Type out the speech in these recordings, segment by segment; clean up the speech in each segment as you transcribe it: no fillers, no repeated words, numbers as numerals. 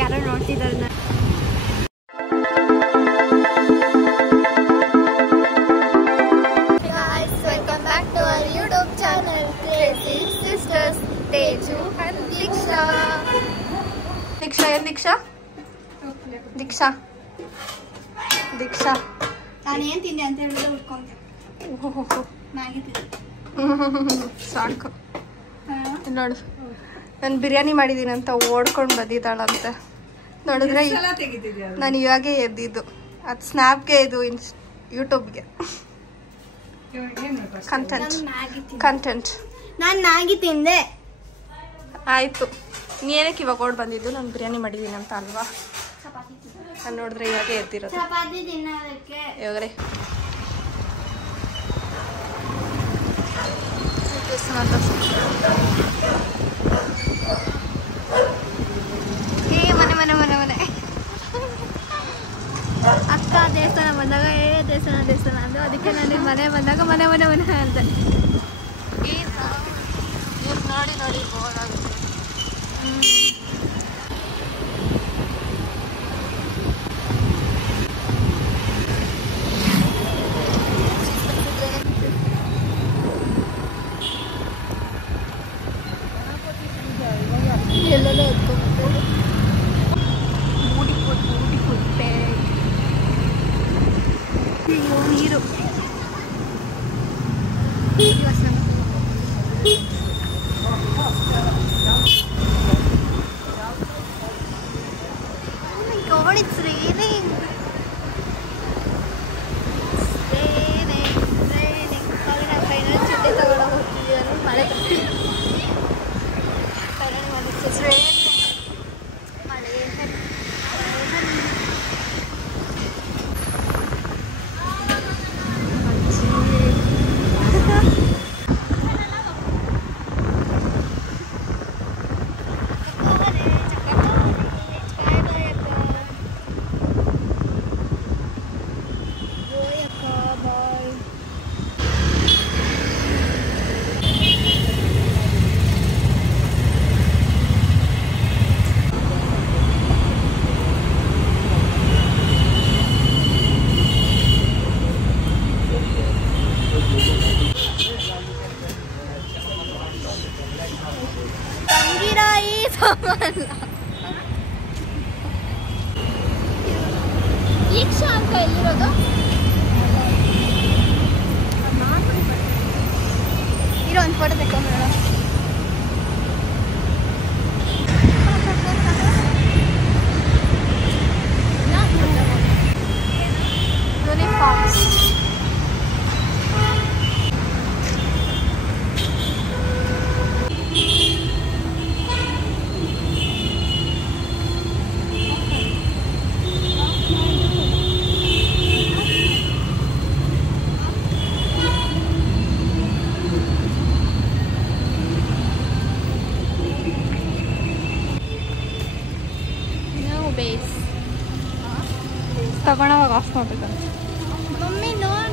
ಯಾರೋ ನೋಡ್ತಿದ್ದಾರೆ ನಾನು. Welcome back to our YouTube channel, Crazy Sisters, Teju and Diksha. ದೀಕ್ಷಾ ಏನ್ ದೀಕ್ಷಾ? ದೀಕ್ಷಾ ದೀಕ್ಷಾ ನಾನು ಏನ್ ತಿಂದೆ ಅಂತ ಹೇಳಿದ್ರೆ ಉಟ್ಕೊಂತೆ. ಮ್ಯಾಗಿ ತಿಂದೆ. ಸಾಕು ನೋಡು, ನಾನು ಬಿರಿಯಾನಿ ಮಾಡಿದ್ದೀನಿ ಅಂತ ಓಡ್ಕೊಂಡು ಬಂದಿದ್ದಾಳಂತೆ. ನೋಡಿದ್ರೆ ನಾನು ಇವಾಗೆ ಎದ್ದಿದ್ದು. ಅದು ಸ್ನ್ಯಾಪ್ಗೆ, ಇದು ಯೂಟ್ಯೂಬ್ಗೆ ಕಂಟೆಂಟ್. ನಾನು ಮ್ಯಾಗಿ ತಿಂದೆ. ಆಯಿತು, ಏನಕ್ಕೆ ಇವಾಗ ಓಡ್ ಬಂದಿದ್ದು? ನಾನು ಬಿರಿಯಾನಿ ಮಾಡಿದ್ದೀನಿ ಅಂತ ಅಲ್ವಾ? ನಾನು ನೋಡಿದ್ರೆ ಇವಾಗೆ ಎದ್ದಿರೋದು. ಚಪಾತಿ ತಿನ್ನೋದಕ್ಕೆ ಇವಾಗ್ರೆ ಮನೆ ಮನೆ ಮನೆ ಮನೆ ಅಕ್ಕ ದೇವಸ್ಥಾನ ಬಂದಾಗ ದೇವಸ್ಥಾನ ಅಂದು, ಅದಕ್ಕೆ ನಾನು ಮನೆ ಬಂದಾಗ ಮನೆ ಮನೆ ಮನೆ ಅಂತ ನೋಡಿ ನೋಡಿ ಬೋರ್ ಆಗುತ್ತೆ. ಎಲ್ಲೆಲ್ಲ ಎತ್ಕೊಂಡ್ಬಿಟ್ಟು ಮೂಡಿ ಕೊಟ್ಟೆ ನೀರು. God, it's raining. Final ಚಿಟ್ಟೆ ತಗೊಂಡು ಹೋಗ್ತಿದ್ದೀವಿ. ಮಳೆ ದೀಕ್ಷಾ ಅಂತ ಎಲ್ಲಿರೋದು? ಇರೋ ಒಂದು ಫೋಟೋ ತೆಕ್ಕೊಂಡ್ಬೇಡ. ಯೂನಿಫಾರ್ಮ್ಸ್ ತಗೊಳವಾಗ ಆಫ್ ಮಾಡ್ಬೇಕಂತ. ಮಮ್ಮಿ ನೋಡ್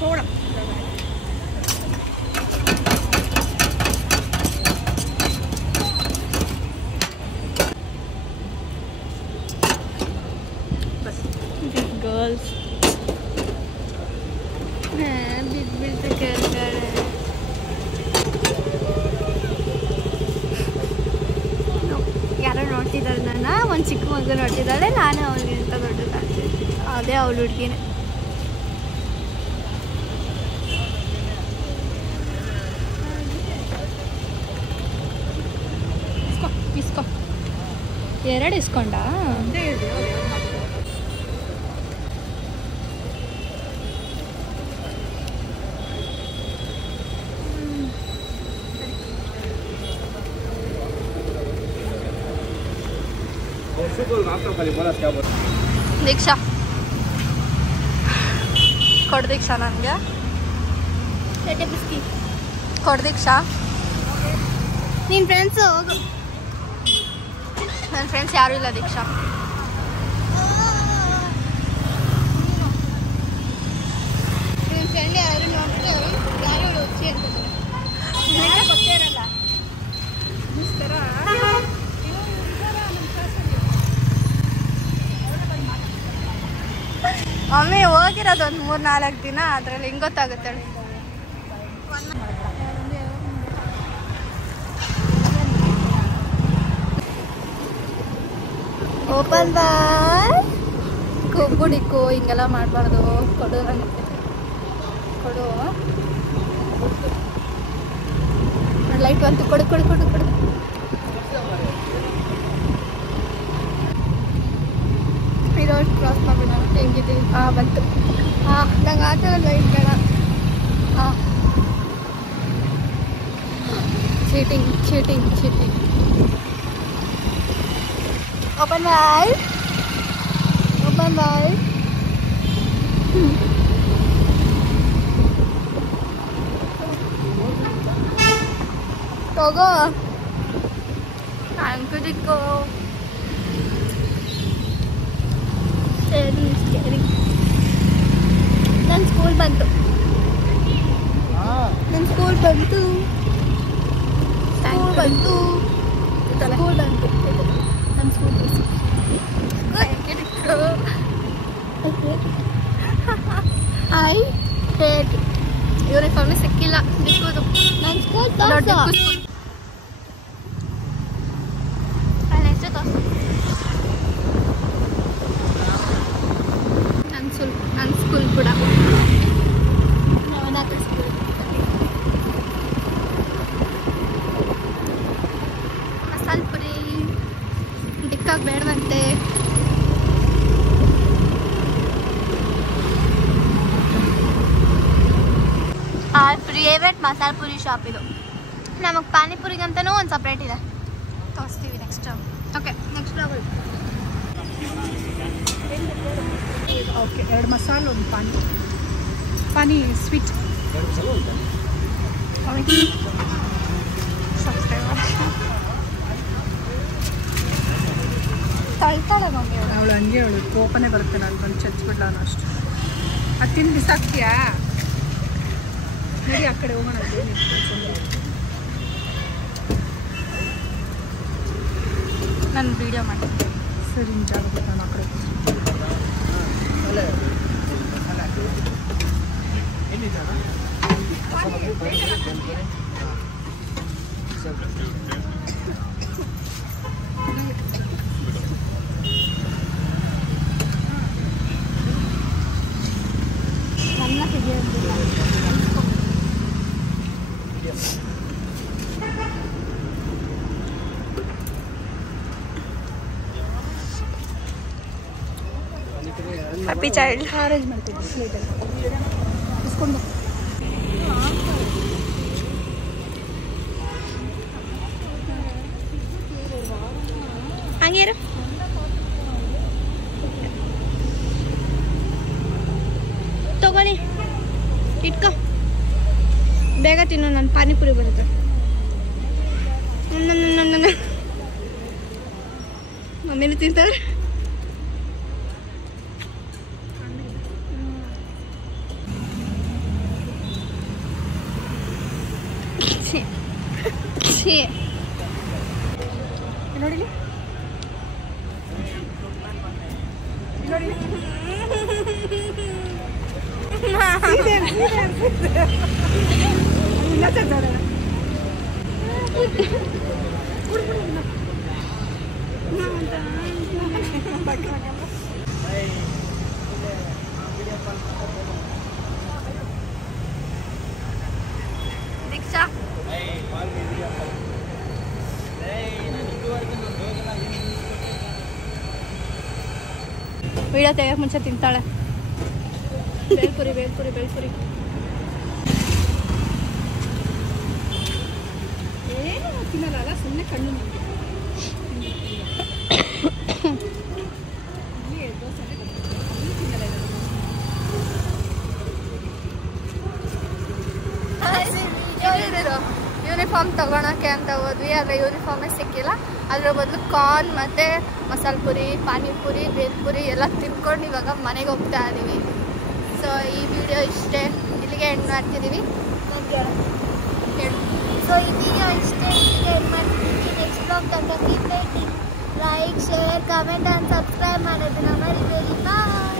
थोड़ा गर्ल्स ಯಾರೋ ನೋಡ್ತಿದ್ದಾಳೆ. ನನ್ನ ಒಂದು ಚಿಕ್ಕ ಮಗು ನೋಡ್ತಿದ್ದಾಳೆ. ನಾನು ಅವಳಿಗಿಂತ ದೊಡ್ಡದಾಗ್ತೀನಿ. ಅದೇ ಅವಳು ಹುಡುಗಿನೇ. ಇಸ್ಕೊ ಎರಡು ಇಸ್ಕೊಂಡ. ದೀಕ್ಷಾ ಕೊಡು ದೀಕ್ಷಾ ನನಗೆ. ಬಿಸ್ಕಿ ಕೊಡು ದೀಕ್ಷಾ. ನಿನ್ನ ಫ್ರೆಂಡ್ಸು ಹೋಗು. ನನ್ನ ಫ್ರೆಂಡ್ಸ್ ಯಾರೂ ಇಲ್ಲ ದೀಕ್ಷಾ. ನಿನ್ನ ಫ್ರೆಂಡ್ ಯಾರು ನೋಡ್ಬಿಟ್ಟು ಯಾರು ಹುಚ್ಚಿ ಅಂತ ಗೊತ್ತೇ ಇರಲ್ಲ. ಮಮ್ಮಿ ಹೋಗಿರೋದು ಒಂದು 3-4 ದಿನ, ಅದರಲ್ಲಿ ಹೆಂಗೆ ಗೊತ್ತಾಗುತ್ತೆ? ಓಪನ್ ಬಾಯ್. ಕೊಬ್ಬುಡಿಕು ಹಿಂಗೆಲ್ಲ ಮಾಡಬಾರ್ದು. ಕೊಡು ನನಗೆ, ಕೊಡು. ಲೈಟ್ ಬಂತು, ಕೊಡು ಕೊಡು ಕೊಡು ಕೊಡು. ಇರೋಷ್ಟು ಕ್ರಾಸ್ ಮಾಡೋಣ. ಹೆಂಗಿದೆ? ಹಾಂ ಬಂತು. ನಂಗೆ ಆ ಥರ ಲೈಟ್ ಬೇಡ. Cheating cheating cheating. ಓಪನ್ ಬಾಯ್. ಓಪನ್ ಬಾಯ್. ತಗೋ ಅಂಕುದಿಕ್ಕೋ. ಸರಿ ಸರಿ. ನನ್ನ ಸ್ಕೂಲ್ ಬಂತು. ನನ್ನ ಸ್ಕೂಲ್ ಬಂತು. ಸ್ಕೂಲ್ ಬಂತು. ಸ್ಕೂಲ್ ಬಂತು. ನನ್ನ ಸ್ಕೂಲ್ ಐ ಹೇಟ್ ಯೂನಿಫಾರ್ಮ್ ಸಿಕ್ಕಿಲ್ಲ. ದಿಕ್ಕುದು ನನ್ನ ಸ್ಕೂಲ್ ನೋಡಿ, ತೋರ್ಸು. ದಿಕ್ಕು ಸ್ಕೂಲ್. ನನ್ನ ಹೆಸರು ತೋರ್ಸು. ನನ್ನ ಸ್ಕೂಲ್ ಕೂಡ ನವನಾಥ ಸ್ಕೂಲ್. ಮಸಾಲೆ ಪುರಿ ದಿಕ್ಕಾಗ ಬೇಡವಂತೆ. ಫೇವ್ರೆಟ್ ಮಸಾಲೆ ಪುರಿ ಶಾಪ್ ಇದು. ನಮಗೆ ಪಾನಿಪುರಿಗಂತನೂ ಒಂದು ಸಪ್ರೇಟ್ ಇದೆ. ತೋರಿಸ್ತೀವಿ next. Okay next level. Okay, 2 ಮಸಾಲೆ, 1 ಪಾನಿ ಸ್ವೀಟ್. ತಳ್ತಾಳೆ ಮಮ್ಮಿ ಅವಳು. ಅವಳು ಹಂಗೆ ಅವಳು ಕೋಪನೇ ಬರುತ್ತೆ. ನಾನು ಬಂದು ಚಚ್ಬಿಡ್ಲ ಅನ್ನೋ ಅಷ್ಟು. ಅದು ತಿಂದು ಬಿಸಾಕ್ತೀಯಾ? ನಡಿ ಆ ಕಡೆ ಹೋಗೋಣ. ನಾನು ವಿಡಿಯೋ ಮಾಡ್ತೀನಿ. ಸರಿ, ಜಾಗ ನಾನು ಆ ಕಡೆ ನನ್ನ ತೆಗಿಯೋದಿಲ್ಲ. Happy child. ಅರೇಂಜ್ ಮಾಡ್ತಿದ್ದೆ ಸ್ಲೇಟಲ್ಲಿ ಇಸ್ಕೊಂಡು. ಹಂಗೆ ಇರು. ತಗೊಳ್ಳಿ, ಇಟ್ಕೊ. ಬೇಗ ತಿನ್ನು, ನನ್ನ ಪಾನಿಪುರಿ ಬರುತ್ತೆ. ಮಮ್ಮಿನೂ ತಿಂತಾರೆ. ಛೀ ನೋಡಿಲಿ ನೋಡಿಲಿ. ಇಲ್ಲ ಚಂದ. ದೀಕ್ಷಾ ವಿಡಿಯೋ ತೆಗಿಯೋಕೆ ಮುಂಚೆ ತಿಂತಾಳೆ. ಬೇಲ್ಪುರಿ ಬೇಲ್ಪುರಿ ಬೇಲ್ಪುರಿ. ಏನು ತಿನ್ನಲ್ಲ, ಸುಮ್ಮನೆ ಕಣ್ಣು ಮುಂದೆ. ಯೂನಿಫಾರ್ಮ್ ತೊಗೊಳಕ್ಕೆ ಅಂತ ಹೋದ್ವಿ, ಆದರೆ ಯೂನಿಫಾರ್ಮೇ ಸಿಕ್ಕಿಲ್ಲ. ಅದರ ಬದಲು ಕಾರ್ನ್ ಮತ್ತು ಮಸಾಲೆ ಪುರಿ, ಪಾನಿಪುರಿ, ಬೇಲ್ಪುರಿ ಎಲ್ಲ ತಿನ್ಕೊಂಡು ಇವಾಗ ಮನೆಗೆ ಹೋಗ್ತಾ ಇದ್ದೀವಿ. ಸೊ ಈ ವಿಡಿಯೋ ಇಷ್ಟೇ, ಇಲ್ಲಿಗೆ ಎಂಡ್ ಮಾಡ್ತಿದ್ದೀವಿ. ಸೊ ಈ ವಿಡಿಯೋ ಇಷ್ಟೇ, ಇಲ್ಲಿಗೆ ಎಂಡ್ ಮಾಡ್ತಿದ್ದೀವಿ. ನೆಕ್ಸ್ಟ್ ಬ್ಲಾಗ್ ತನಕ keep like, share, comment and subscribe ಮಾಡೋದನ್ನ ಮರಿಬೇಡಿ. ಬಾಯ್.